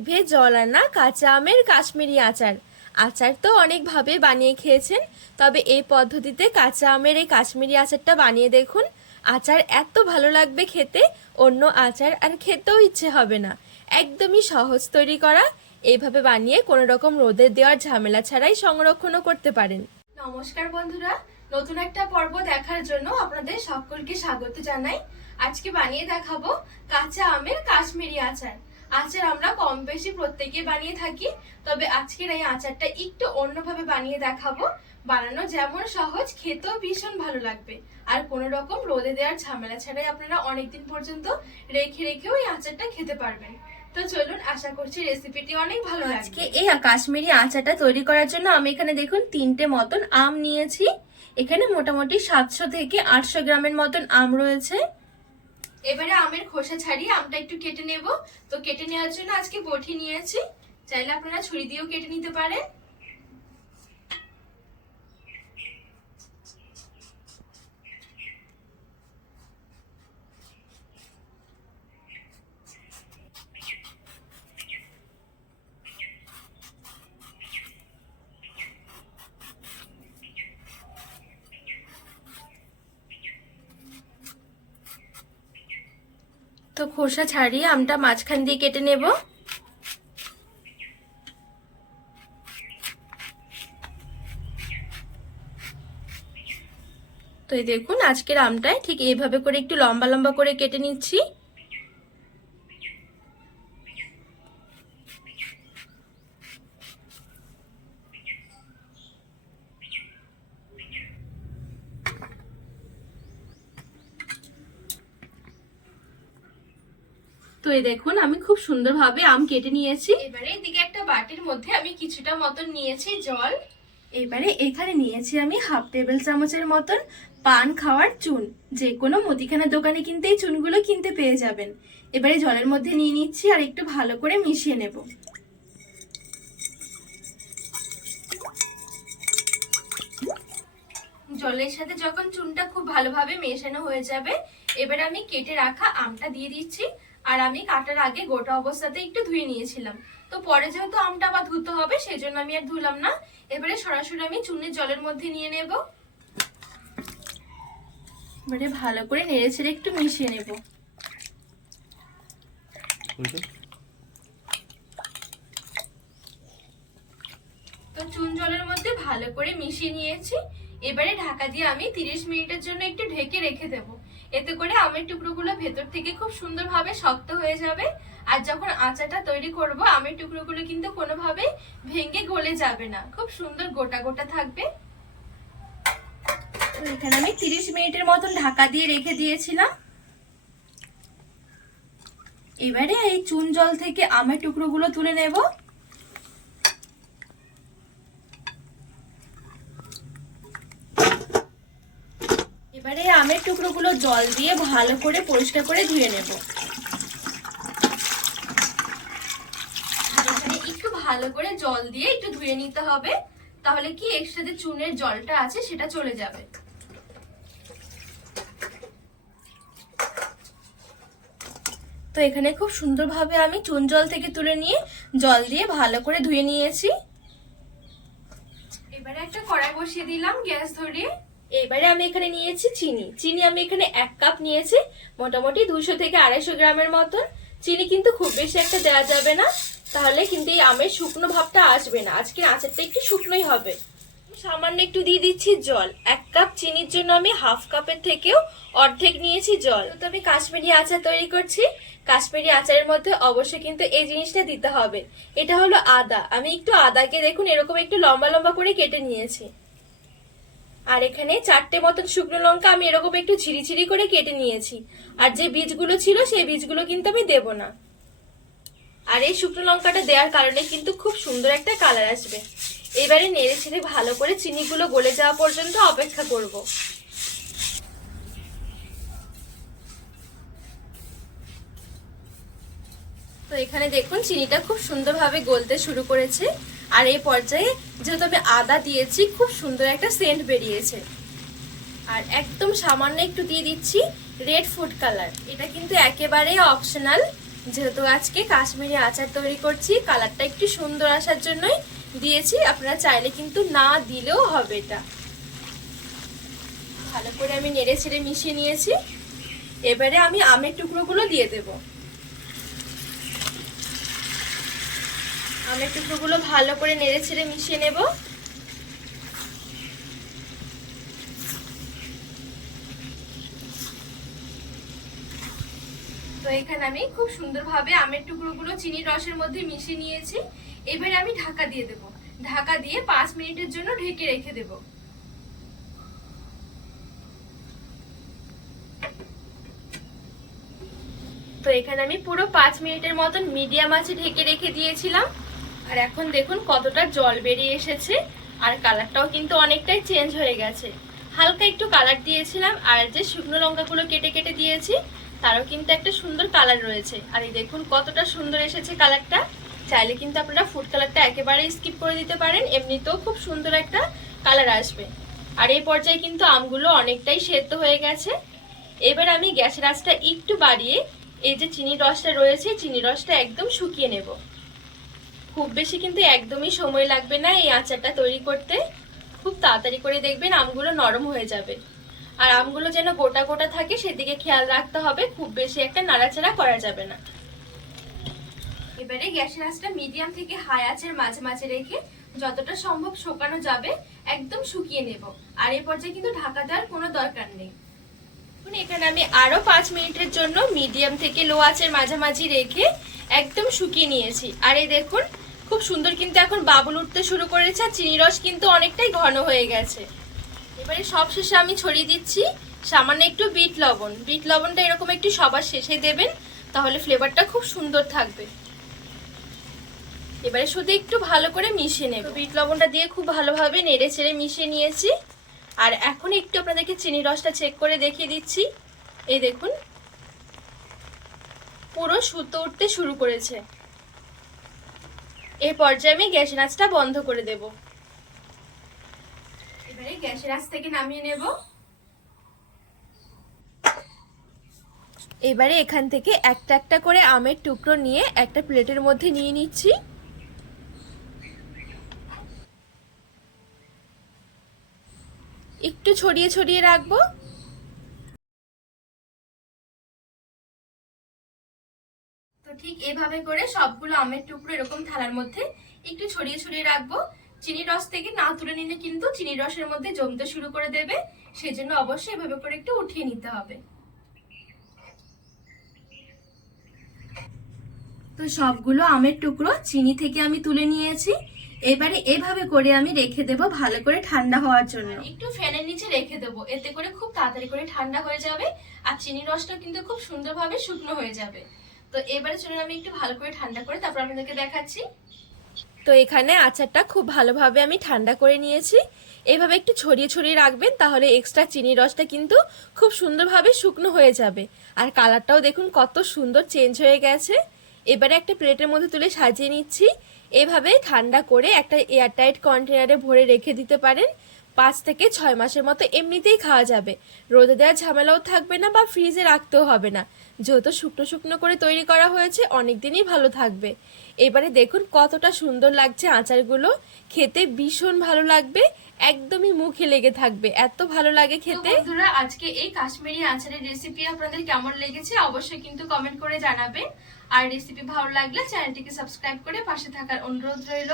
জিভে জল আনা কাঁচা আমের কাশ্মীরি আচার। আচার তো অনেকভাবে বানিয়ে খেয়েছেন, তবে এই পদ্ধতিতে কাঁচা আমের এই কাশ্মীরি আচারটা বানিয়ে দেখুন। আচার এত ভালো লাগবে খেতে, অন্য আচার আর খেতেও ইচ্ছে হবে না। একদমই সহজ তৈরি করা এইভাবে বানিয়ে কোনো রকম রোদে দেওয়ার ঝামেলা ছাড়াই সংরক্ষণও করতে পারেন। নমস্কার বন্ধুরা, নতুন একটা পর্ব দেখার জন্য আপনাদের সকলকে স্বাগত জানাই। আজকে বানিয়ে দেখাবো কাঁচা আমের কাশ্মীরি আচার। আচার আমরা কম বেশি প্রত্যেকে বানিয়ে থাকি, তবে আজকের এই আচারটা একটু অন্যভাবে বানিয়ে দেখাবো। বানানো যেমন সহজ, খেতেও ভীষণ ভালো লাগবে। আর কোনো রকম রোদে দেওয়ার ঝামেলা ছাড়াই আপনারা অনেকদিন পর্যন্ত রেখে রেখেও এই আচারটা খেতে পারবেন। তো চলুন, আশা করছি রেসিপিটি অনেক ভালো আজকে এই কাশ্মীরি আচারটা তৈরি করার জন্য আমি এখানে দেখুন তিনটে মতন আম নিয়েছি। এখানে মোটামুটি সাতশো থেকে আটশো গ্রামের মতন আম রয়েছে। এবারে আমের খোসা ছাড়িয়ে আমটা একটু কেটে নেব। তো কেটে নেওয়ার জন্য আজকে বটি নিয়েছি। চাইলে আপনারা ছুরি দিয়েও কেটে নিতে পারেন। তো খোসা ছাড়িয়ে আমটা মাঝখান দিয়ে কেটে নেব। তো এই দেখুন, আজকের আমটায় ঠিক এইভাবে করে একটু লম্বা লম্বা করে কেটে নিচ্ছি। এই দেখুন আমি খুব সুন্দরভাবে আম কেটে নিয়েছি। এবারে এদিকে একটা বাটির মধ্যে আমি কিছুটা মতন নিয়েছি জল। এবারে এখানে নিয়েছি আমি হাফ টেবিল চামচের মতন পান খাওয়ার চুন। যে কোনো মুদিখানা দোকানে কিনতে এই চুনগুলো কিনতে পেয়ে যাবেন। এবারে জলের মধ্যে নিয়ে নিচ্ছি আর একটু ভালো করে মিশিয়ে নেব। জলের সাথে যখন চুনটা খুব ভালোভাবে মেশানো হয়ে যাবে এবারে আমি কেটে রাখা আমটা দিয়ে দিচ্ছি। আর আমি কাটার আগে গোটা অবস্থাতে একটু ধুয়ে নিয়েছিলাম। তো পরে যেহেতু আমটা আবার ধুতে হবে সেই জন্য আমি আর ধুলাম না। এবারে সরাসরি আমি চুনের জলের মধ্যে নিয়ে নেব। এবারে ভালো করে নেড়ে ছেড়ে একটু মিশিয়ে নেব। তো চুন জলের মধ্যে ভালো করে মিশিয়ে নিয়েছি। এবারে ঢাকা দিয়ে আমি 30 মিনিটের জন্য একটু ঢেকে রেখে দেব। এতে করে আমের টুকরোগুলো ভেতর থেকে খুব সুন্দরভাবে শক্ত হয়ে যাবে। আর যখন আচাটা তৈরি করব, আমের টুকরোগুলো কিন্তু কোনোভাবে ভেঙে গলে যাবে না। খুব সুন্দর গোটা গোটা থাকবে। এখানে আমি 30 মিনিটের মতন ঢাকা দিয়ে রেখে দিয়েছিলাম। এবারে এই চুন জল থেকে আমের টুকরোগুলো তুলে নেব। এবারে আমের টুকরোগুলো জল দিয়ে ভালো করে পরিষ্কার করে ধুয়ে নেব। একটু ভালো করে জল দিয়ে একটু ধুয়ে নিতে হবে, তাহলে কি এক্সট্রা যে চুনের জলটা আছে সেটা চলে যাবে। তো এখানে খুব সুন্দরভাবে আমি চুন জল থেকে তুলে নিয়ে জল দিয়ে ভালো করে ধুয়ে নিয়েছি। এবারে একটা কড়াই বসিয়ে দিলাম, গ্যাস ধরিয়ে। এবারে আমি এখানে নিয়েছি চিনি। চিনি আমি এখানে এক কাপ নিয়েছি, মোটামুটি দুশো থেকে আড়াইশো গ্রামের মতন। চিনি কিন্তু খুব বেশি একটা দেওয়া যাবে না, তাহলে কিন্তু এই আমের শুকনো ভাবটা আসবে না। আজকে আচারটা একটু শুকনোই হবে। সামান্য একটু দিয়ে দিচ্ছি জল। এক কাপ চিনির জন্য আমি হাফ কাপের থেকেও অর্ধেক নিয়েছি জল। তো আমি কাশ্মীরি আচার তৈরি করছি, কাশ্মীরি আচারের মধ্যে অবশ্যই কিন্তু এই জিনিসটা দিতে হবে। এটা হলো আদা। আমি একটু আদাকে দেখুন, এরকম একটু লম্বা লম্বা করে কেটে নিয়েছি। আর এখানে চারটে মতন শুকনো লঙ্কা আমি এরকম একটু ঝিরিঝিরি করে কেটে নিয়েছি। আর যে বীজগুলো ছিল সেই বীজগুলো কিন্তু আমি দেব না। আর এই শুকনো লঙ্কাটা দেওয়ার কারণে কিন্তু খুব সুন্দর একটা কালার আসবে। এবারে নেড়ে ছেড়ে ভালো করে চিনিগুলো গলে যাওয়া পর্যন্ত অপেক্ষা করব। তো এখানে দেখুন, চিনিটা খুব সুন্দরভাবে গলতে শুরু করেছে। আর এই পর্যায়ে যেহেতু আমি আদা দিয়েছি, খুব সুন্দর একটা সেন্ট বেরিয়েছে। আর একদম সামান্য একটু দিয়ে দিচ্ছি রেড ফুড কালার এটা কিন্তু একেবারেই অপশনাল যেহেতু আজকে কাশ্মীরি আচার তৈরি করছি কালারটা একটু সুন্দর আসার জন্যই দিয়েছি। আপনারা চাইলে কিন্তু না দিলেও হবে এটা। ভালো করে আমি নেড়ে ছেড়ে মিশিয়ে নিয়েছি। এবারে আমি আমের টুকরোগুলো দিয়ে দেব। আমের টুকরোগুলো ভালো করে নেড়ে ছেড়ে মিশিয়ে নেব। তো এখানে আমি খুব সুন্দরভাবে আমের টুকরোগুলো চিনির রসের মধ্যে মিশিয়ে নিয়েছি। এবারে আমি ঢাকা দিয়ে দেব। ঢাকা দিয়ে পাঁচ মিনিটের জন্য ঢেকে রেখে দেবো। তো এখানে আমি পুরো পাঁচ মিনিটের মতন মিডিয়াম আছে ঢেকে রেখে দিয়েছিলাম। আর এখন দেখুন কতটা জল বেরিয়ে এসেছে, আর কালারটাও কিন্তু অনেকটাই চেঞ্জ হয়ে গেছে। হালকা একটু কালার দিয়েছিলাম, আর যে শুকনো লঙ্কাগুলো কেটে কেটে দিয়েছি, তারও কিন্তু একটা সুন্দর কালার রয়েছে। আর এই দেখুন কতটা সুন্দর এসেছে কালারটা। চাইলে কিন্তু আপনারা ফুড কালারটা একেবারে স্কিপ করে দিতে পারেন, এমনিতেও খুব সুন্দর একটা কালার আসবে। আর এই পর্যায়ে কিন্তু আমগুলো অনেকটাই সেদ্ধ হয়ে গেছে। এবার আমি গ্যাসের আঁচটা একটু বাড়িয়ে, এই যে চিনি রসটা রয়েছে, চিনি রসটা একদম শুকিয়ে নেব। খুব বেশি কিন্তু একদমই সময় লাগবে না এই আচারটা তৈরি করতে। খুব তাড়াতাড়ি করে দেখবেন আমগুলো নরম হয়ে যাবে। আর আমগুলো যেন গোটা গোটা থাকে সেদিকে খেয়াল রাখতে হবে, খুব বেশি একটা নাড়াচাড়া করা যাবে না। এবারে গ্যাসের আঁচটা মিডিয়াম থেকে হাই আঁচের মাঝে মাঝে রেখে যতটা সম্ভব শুকানো যাবে, একদম শুকিয়ে নেব। আর এই পর্যায়ে কিন্তু ঢাকা দেওয়ার কোনো দরকার নেই। এখন এখানে আমি আরও পাঁচ মিনিটের জন্য মিডিয়াম থেকে লো আঁচের মাঝামাঝি রেখে একদম শুকিয়ে নিয়েছি। আর এই দেখুন খুব সুন্দর কিন্তু এখন বাবুল উঠতে শুরু করেছে আর চিনি রস কিন্তু অনেকটাই ঘন হয়ে গেছে। এবারে সব শেষে আমি ছড়িয়ে দিচ্ছি সামান্য একটু বিট লবণ। বিট লবণটা এরকম একটু সবার শেষে দেবেন, তাহলে ফ্লেভারটা খুব সুন্দর থাকবে। এবারে শুধু একটু ভালো করে মিশিয়ে নেব। বিট লবণটা দিয়ে খুব ভালোভাবে নেড়ে চেড়ে মিশিয়ে নিয়েছি। আর এখন একটু আপনাদেরকে চিনি রসটা চেক করে দেখিয়ে দিচ্ছি। এই দেখুন, পুরো সুতো উঠতে শুরু করেছে। এই পর্যায়ে আমি গ্যাসের আঁচটা বন্ধ করে দেব। এবারে গ্যাসের আঁচ থেকে নামিয়ে নেব। এবারে এখান থেকে একটা একটা করে আমের টুকরো নিয়ে একটা প্লেটের মধ্যে নিয়ে নিচ্ছি। একটু ছড়িয়ে ছড়িয়ে রাখব। ঠিক এভাবে করে সবগুলো আমের টুকরো এরকম থালার মধ্যে একটু ছড়িয়ে ছড়িয়ে রাখব। চিনির রস থেকে না তুলে নিলে কিন্তু চিনির রসের মধ্যে জমতে শুরু করে দেবে। সেজন্য অবশ্যই এভাবে করে একটু উঠিয়ে নিতে হবে। তো সবগুলো আমের টুকরো চিনি থেকে আমি তুলে নিয়েছি। এবারে এভাবে করে আমি রেখে দেব ভালো করে ঠান্ডা হওয়ার জন্য। একটু ফ্যানের নিচে রেখে দেব, এতে করে খুব তাড়াতাড়ি করে ঠান্ডা হয়ে যাবে। আর চিনি রসটা কিন্তু খুব সুন্দরভাবে শুকনো হয়ে যাবে। তো এবারে চলুন আমি একটু ভালো করে ঠান্ডা করে তারপর আপনাদেরকে দেখাচ্ছি। তো এখানে আচারটা খুব ভালোভাবে আমি ঠান্ডা করে নিয়েছি। এভাবে একটু ছড়িয়ে ছড়িয়ে রাখবেন তাহলে এক্সট্রা চিনি রসটা কিন্তু খুব সুন্দরভাবে শুকনো হয়ে যাবে। আর কালারটাও দেখুন কত সুন্দর চেঞ্জ হয়ে গেছে। এবারে একটা প্লেটের মধ্যে তুলে সাজিয়ে নিচ্ছি। এভাবে ঠান্ডা করে একটা এয়ারটাইট কন্টেনারে ভরে রেখে দিতে পারেন। পাঁচ থেকে ছয় মাসের মতো এমনিতেই খাওয়া যাবে। রোদে দেওয়ার ঝামেলাও থাকবে না বা ফ্রিজে রাখতেও হবে না। যেহেতু শুকনো শুকনো করে তৈরি করা হয়েছে অনেক দিনই ভালো থাকবে। এবারে দেখুন কতটা সুন্দর লাগছে আচারগুলো। খেতে ভীষণ ভালো লাগবে একদমই মুখে লেগে থাকবে। এত ভালো লাগে খেতে। বন্ধুরা আজকে এই কাশ্মীরি আচারের রেসিপি আপনাদের কেমন লেগেছে অবশ্যই কিন্তু কমেন্ট করে জানাবেন। আর রেসিপি ভালো লাগলে চ্যানেলটিকে সাবস্ক্রাইব করে পাশে থাকার অনুরোধ রইল।